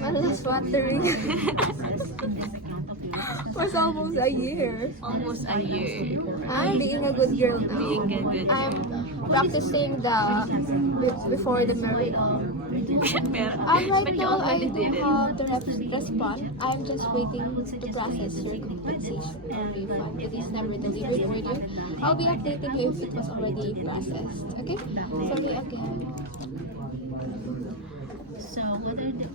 My last watering was almost a year. Almost a year. I'm being a good girl now. Being a good girl. I'm practicing the before the marriage. Right But you now, I already do did it. have the response. I'm just waiting to process your compensation or refund. It is never delivered order. I'll be updating you if it was already processed. Okay? Sorry again. So, what are the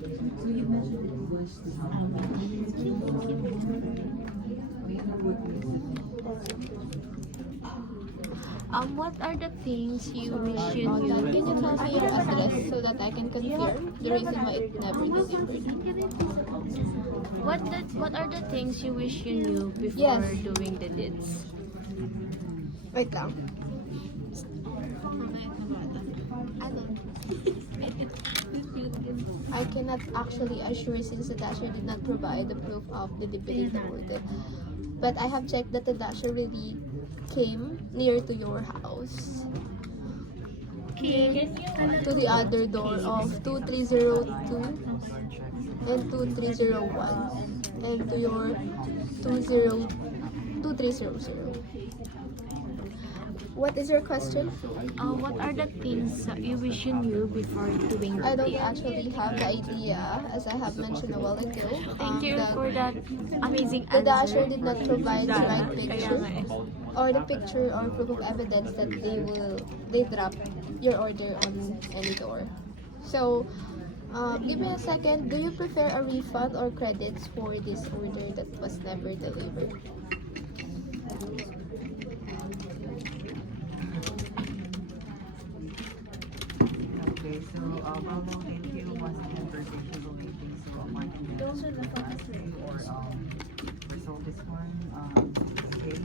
What are the things you wish you Can knew? you tell me your address so that I can confirm the reason why it never delivered? What are the things you wish you knew before Yes. doing the deeds? Wait lang. I cannot actually assure since the dasher did not provide the proof of delivery the order. But I have checked that the dasher really came near to your house. To the other door of 2302 and 2301 and to your 2300. What is your question? What are the things you wish you knew before doing the I don't deed? actually have the idea, as I have mentioned a while ago. Thank you that for that amazing the dasher answer. did not provide the right picture Kaya nga eh. or the picture or proof of evidence that they drop your order on any door. So, give me a second. Do you prefer a refund or credits for this order that was never delivered? Okay, so well, thank you once again for patiently waiting. So I can or resolve this one case.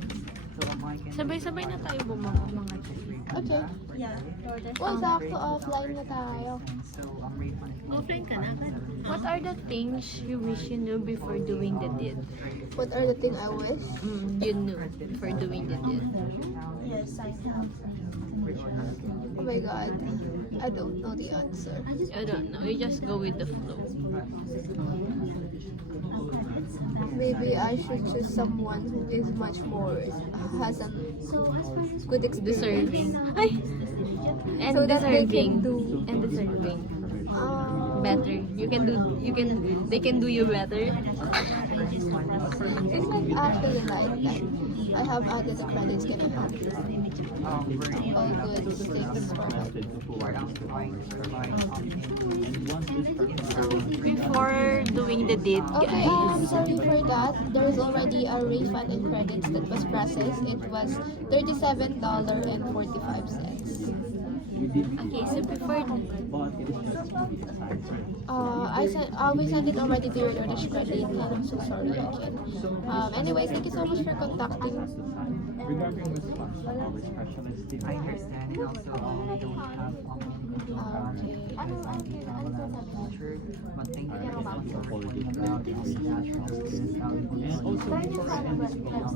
So I can Sabay-sabay na tayo bumaba mga Okay. Well, sakto offline na tayo. so refund. offline ka na? What are the things you wish you knew before doing the deed? What are the things I wish? You knew before doing the deed. Oh my god. I don't know the answer. I don't know. You just go with the flow. Maybe I should choose someone who is much more, has a good experience. Deserving. Ay! And So that they deserving. can do And deserving. better. Better. They can do you better. It's not actually like that. I have added the credits. Can I have this? All good. Thanks for help. Before doing the deed, Okay, guys. sorry for that. There's already a refund in credits that was processed. It was $37.45. Okay, so before We sent it already to your Danish credit. I'm so sorry again. Anyways, thank you so much for contacting. Regarding this one, our specialist team. I understand. And also, we don't have future, but thank you for Apologies for not being And also before I end this call,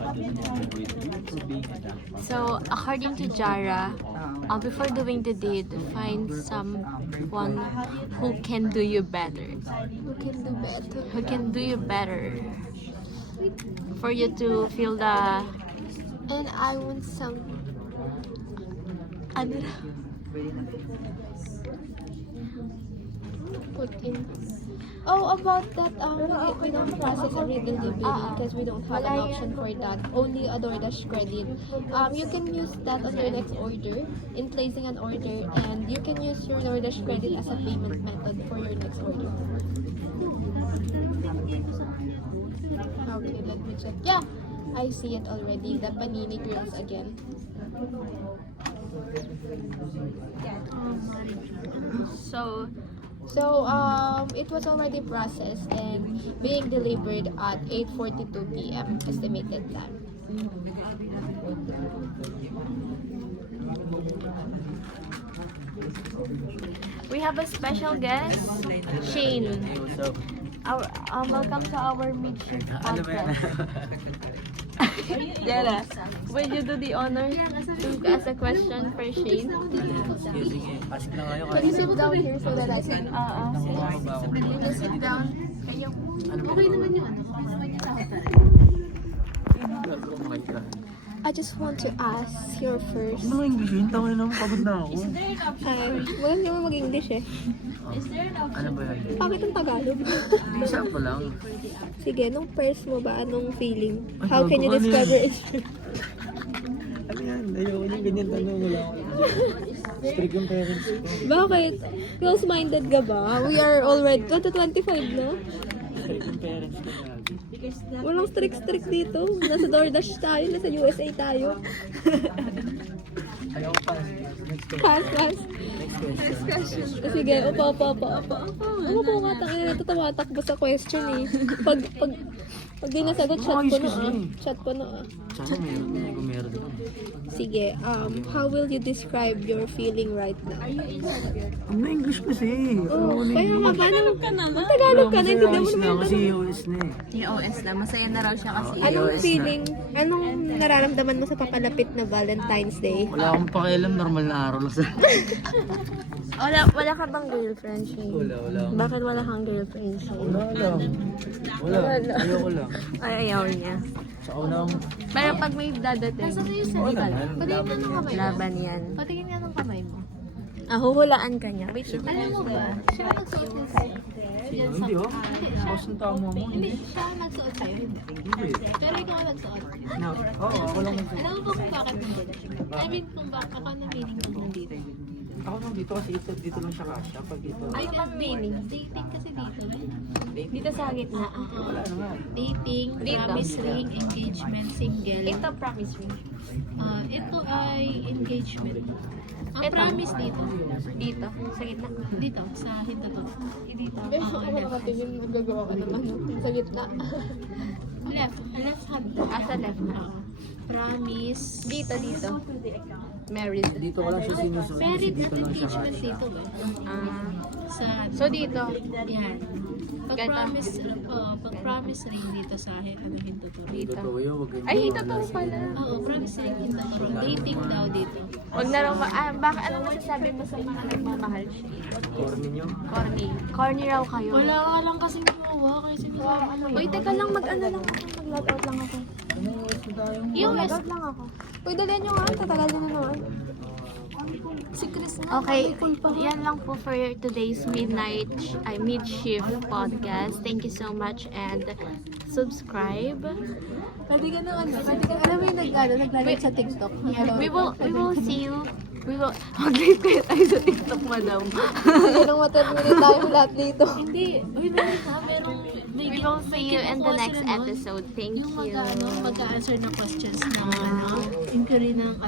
I just want to greet you for being a dance. So, according to Jara, before doing the deed, find someone who can do you better. Who can do better? Who can do you better. For you to feel the... And I want some. Ano na? Put in. Oh, about that, we don't process a redelivery because we don't have an option for that. Only a DoorDash credit. You can use that on your next order in placing an order, and you can use your DoorDash credit as a payment method for your next order. Okay, let me check. Yeah, I see it already. The Panini Girls again. So, it was already processed and being delivered at 8:42 p.m. estimated time. We have a special guest, Shane. Welcome to our midship podcast. Yara, will you do the honor to ask a question for Shane? Sige, ask na kayo Can you sit down here so that I can... Can you sit down? Can you... Okay naman yung ano. Okay naman yung sahot na. Oh my God. I just want to ask your first... Ano English yun? Tawag na naman, pagod na ako. Wala naman mag-English eh. Ano ba yan? Bakit ang Tagalog? Isa pa lang. Sige, nung first mo ba, anong feeling? Ay, How can you gago ka describe na your eh. experience? Ano yan? Ayoko yung ganyan tanong. Wala ako. Strict yung parents ko. Bakit? Close-minded ka ba? We are already 25, no? Strict yung parents ko lagi. Walang strict dito. Nasa DoorDash tayo, nasa USA tayo. Ayoko pa. Next question. Pass. Next question. Sige, opo. Ano po nga, tangina, tumatakbo sa question eh. Pag di nasagot, chat ko na. Sana meron na. Kung meron na. Sige, how will you describe your feeling right now? Ang na-English kasi. Oh, kaya nga, paano? Tagalog ka na, hindi mo na naman kasi yung US na eh. EOS na. Masaya na raw siya kasi. Anong iOS na. feeling, anong nararamdaman mo sa papalapit na Valentine's Day? Wala akong pakialam. Normal na araw lang sa... Wala ka bang girlfriend, Shane? Wala. Bakit wala kang girlfriend, Shane? Wala lang. Wala. Ayoko lang. Ay, ayaw niya. Sa unang... Pero pag may dadating, Oo naman. Patingin nga ng kamay mo. laban yan. Patingin nga ng kamay mo. Huhulaan ka niya. Wait, Alam mo ba, siya nagsuot ng sa'yo. Hindi oh. Tapos ang tama mo. Hindi, siya nagsuot sa'yo. Hindi. Pero ikaw ang nagsuot. Oo, ako lang. Alam mo ba kung bakit nandito? I mean, kung bakit ako na meaning mo nandito. Ako nang dito kasi dito lang siya kasya. Pag dito. Ay, ang meaning. Dating kasi dito. dito sa gitna. Wala naman. Dating, Dito. promise ring, engagement, single. Ito, promise me. Ito ay engagement. Ang Ito. promise dito. Dito, sa gitna. Dito, sa hinto. Dito. Ako nakatingin, magagawa ka naman sa gitna. Left hand. Sa left na. Promise. Dito. Married. Dito ko lang siya sinusunod. Married Dito at lang siya engagement kasya. dito ba? Ah. Sa, So, dito. yan. Pag Ganito. promise ring dito sa hinto. Dito. Totoo yun. Wag ganyan. Ay, ito to pala. Oo, promise ring hinto. Dating daw dito. Wag na raw baka ano masasabi mo sa mga nagmamahal siya? Corny nyo. Corny. Corny raw kayo. Wala ka lang kasing gumawa kasi sinasabi. Wait, teka lang, mag-ano lang ako. Mag-logout lang ako. Ano oras na tayo? US. lang ako. Pwede din yung tatagal din na naman. Si Chris na. Okay, yan lang po for today's mid-shift podcast. Thank you so much and subscribe. Pwede ka na alam mo yung naglalagay sa TikTok. We will see you. Mag-live kayo tayo sa TikTok, madam. Hindi nang materminate tayo lahat dito. Hindi. Uy, We will see you in the next episode. Thank Yung you. mag-answer ng questions ng inquiry ng